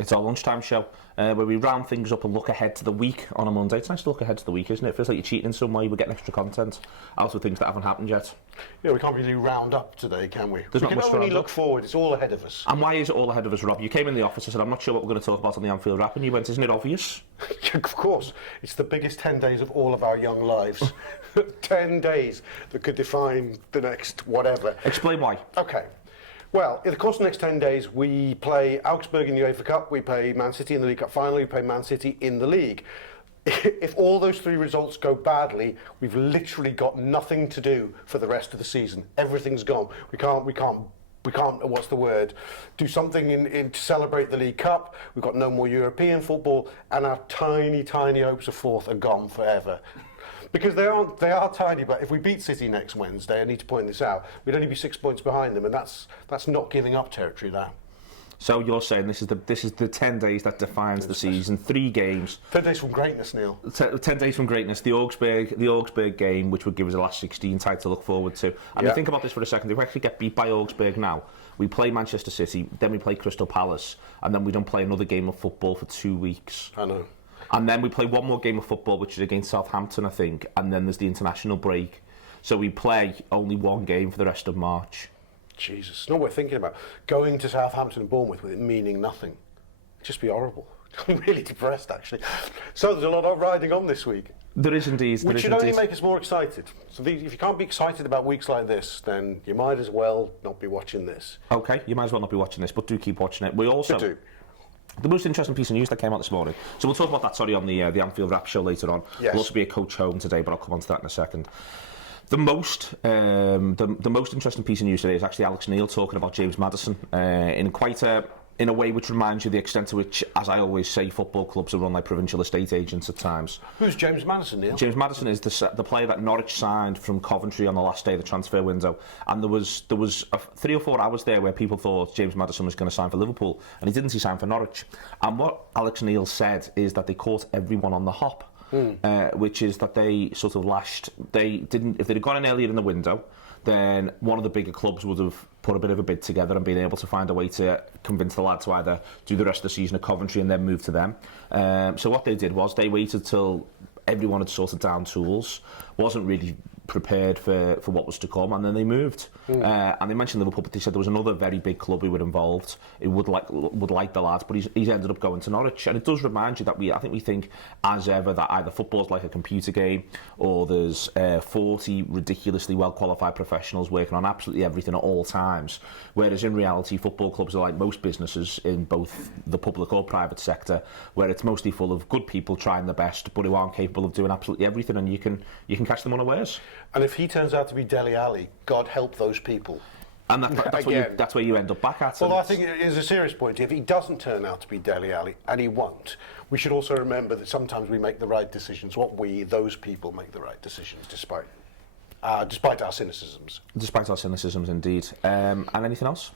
It's our lunchtime show where we round things up and look ahead to the week on a Monday. It's nice to look ahead to the week, isn't it? It feels like you're cheating in some way. We're getting extra content out of things that haven't happened yet. Yeah, we can't really round up today, can we? There's we not can much to only round look up. forward. It's all ahead of us. And why is it all ahead of us, Rob? You came in the office and said, I'm not sure what we're going to talk about on the Anfield Wrap, and you went, isn't it obvious? Of course. It's the biggest 10 days of all of our young lives. 10 days that could define the next whatever. Explain why. Okay. Well, in the course of the next 10 days, we play Augsburg in the UEFA Cup, we play Man City in the League Cup final, we play Man City in the league. If all those three results go badly, we've literally got nothing to do for the rest of the season. Everything's gone. We can't, what's the word, do something in to celebrate the League Cup. We've got no more European football, and our tiny, tiny hopes of fourth are gone forever. Because they are tiny, but if we beat City next Wednesday, I need to point this out, we'd only be 6 points behind them, and that's not giving up territory, that. So you're saying this is the 10 days that defines the season, 3 games. 10 days from greatness, Neil. 10 days from greatness, the Augsburg game, which would give us a last 16 tie to look forward to. And think about this for a second, if we actually get beat by Augsburg now, we play Manchester City, then we play Crystal Palace, and then we don't play another game of football for 2 weeks. I know. And then we play one more game of football, which is against Southampton, I think, and then there's the international break. So we play only one game for the rest of March. Jesus, it's not worth thinking about. Going to Southampton and Bournemouth with it meaning nothing. It'd just be horrible. I'm really depressed, actually. So there's a lot of riding on this week. There is indeed. Which should only make us more excited. So if you can't be excited about weeks like this, then you might as well not be watching this. Okay, you might as well not be watching this, but do keep watching it. We also... do. The most interesting piece of news that came out this morning. So we'll talk about that, on the Anfield Wrap show later on. Yes. There'll also be a coach home today, but I'll come on to that in a second. The most interesting piece of news today is actually Alex Neil talking about James Maddison in a way which reminds you of the extent to which, as I always say, football clubs are run like provincial estate agents at times. Who's James Maddison, Neil? James Maddison is the player that Norwich signed from Coventry on the last day of the transfer window, and there was 3 or 4 hours there where people thought James Maddison was going to sign for Liverpool, and he didn't. He signed for Norwich. And what Alex Neil said is that they caught everyone on the hop. Which is that they sort of if they'd have gone in earlier in the window, then one of the bigger clubs would have put a bit of a bid together and been able to find a way to convince the lad to either do the rest of the season at Coventry and then move to them. So what they did was they waited till everyone had sorted down tools, wasn't really prepared for what was to come, and then they moved. And they mentioned Liverpool, but they said there was another very big club who were involved, who would like the lads, but he's ended up going to Norwich. And it does remind you that we think as ever that either football's like a computer game, or there's 40 ridiculously well qualified professionals working on absolutely everything at all times, whereas in reality football clubs are like most businesses in both the public or private sector, where it's mostly full of good people trying their best but who aren't capable of doing absolutely everything, and you can catch them unawares. And if he turns out to be Dele Alli, God help those people. And that's where you end up back at. Well, I think it is a serious point. If he doesn't turn out to be Dele Alli, and he won't, we should also remember that sometimes we make the right decisions. Those people make the right decisions, despite our cynicisms. Despite our cynicisms, indeed. And anything else?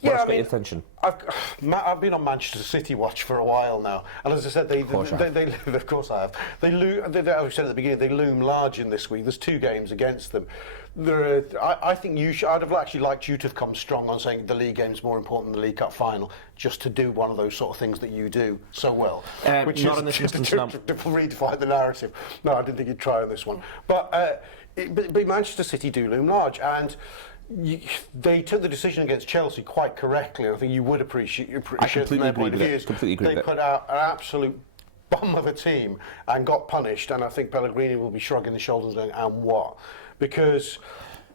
Yeah, got your attention? I've been on Manchester City watch for a while now, and as I said, of course I have. As we said at the beginning, they loom large in this week. There's 2 games against them. I think I'd have actually liked you to have come strong on saying the league game's more important than the League Cup final, just to do one of those sort of things that you do so well, which not is in this instance, to redefine the narrative. No, I didn't think you'd try on this one, but Manchester City do loom large, and they took the decision against Chelsea quite correctly. I think you would appreciate from their point of view. They put out an absolute bum of a team and got punished, and I think Pellegrini will be shrugging his shoulders and going, and what? Because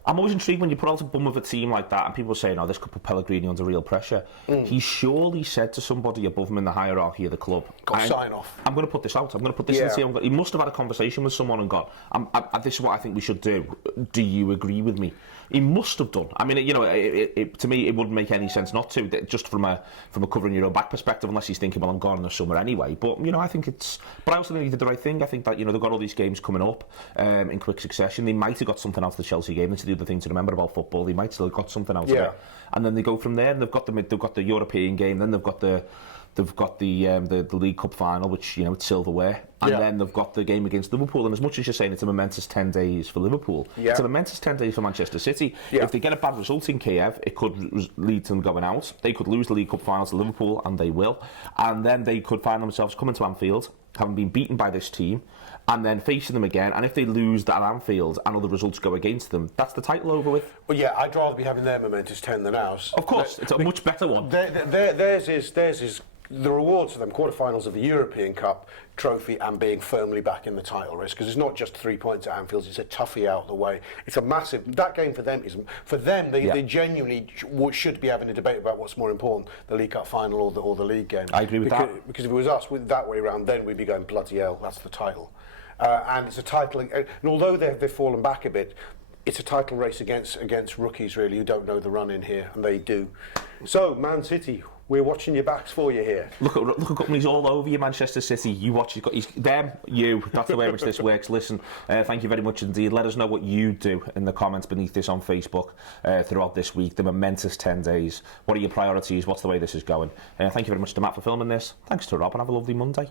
I'm always intrigued when you put out a bum of a team like that and people say, no, this could put Pellegrini under real pressure. He surely said to somebody above him in the hierarchy of the club, sign off. I'm going to put this out. I'm going to put this in the team. He must have had a conversation with someone and gone, this is what I think we should do. Do you agree with me? He must have done. I mean, to me, it wouldn't make any sense not to, just from a covering your own back perspective, unless he's thinking, well, I'm gone in the summer anyway. But, I think but I also think he did the right thing. I think that, they've got all these games coming up in quick succession. They might have got something out of the Chelsea game. That's the other thing to remember about football. They might still have got something out of it. And then they go from there, and they've got the European game, then they've got the League Cup final, which, it's silverware. and Yeah. then they've got the game against Liverpool. And as much as you're saying it's a momentous 10 days for Liverpool, it's a momentous 10 days for Manchester City. Yeah. If they get a bad result in Kiev, it could lead to them going out. They could lose the League Cup final to Liverpool, and they will. And then they could find themselves coming to Anfield, having been beaten by this team, and then facing them again. And if they lose at Anfield and other results go against them, that's the title over with. Well, yeah, I'd rather be having their momentous 10 than ours. Of course, it's a much better one. Theirs is the rewards for them, quarterfinals of the European Cup trophy and being firmly back in the title race, because it's not just 3 points at Anfield, it's a toughie out of the way. It's a massive, that game for them is, they genuinely should be having a debate about what's more important, the League Cup final or the league game. I agree with that. Because if it was us with that way around, then we'd be going, bloody hell, that's the title. And it's a title, and although they've fallen back a bit, it's a title race against rookies, really, who don't know the run in here, and they do. So, Man City, we're watching your backs for you here. Look at companies all over you, Manchester City. You watch, he's them, you. That's the way in which this works. Listen, thank you very much indeed. Let us know what you do in the comments beneath this on Facebook throughout this week. The momentous 10 days. What are your priorities? What's the way this is going? Thank you very much to Matt for filming this. Thanks to Rob, and have a lovely Monday.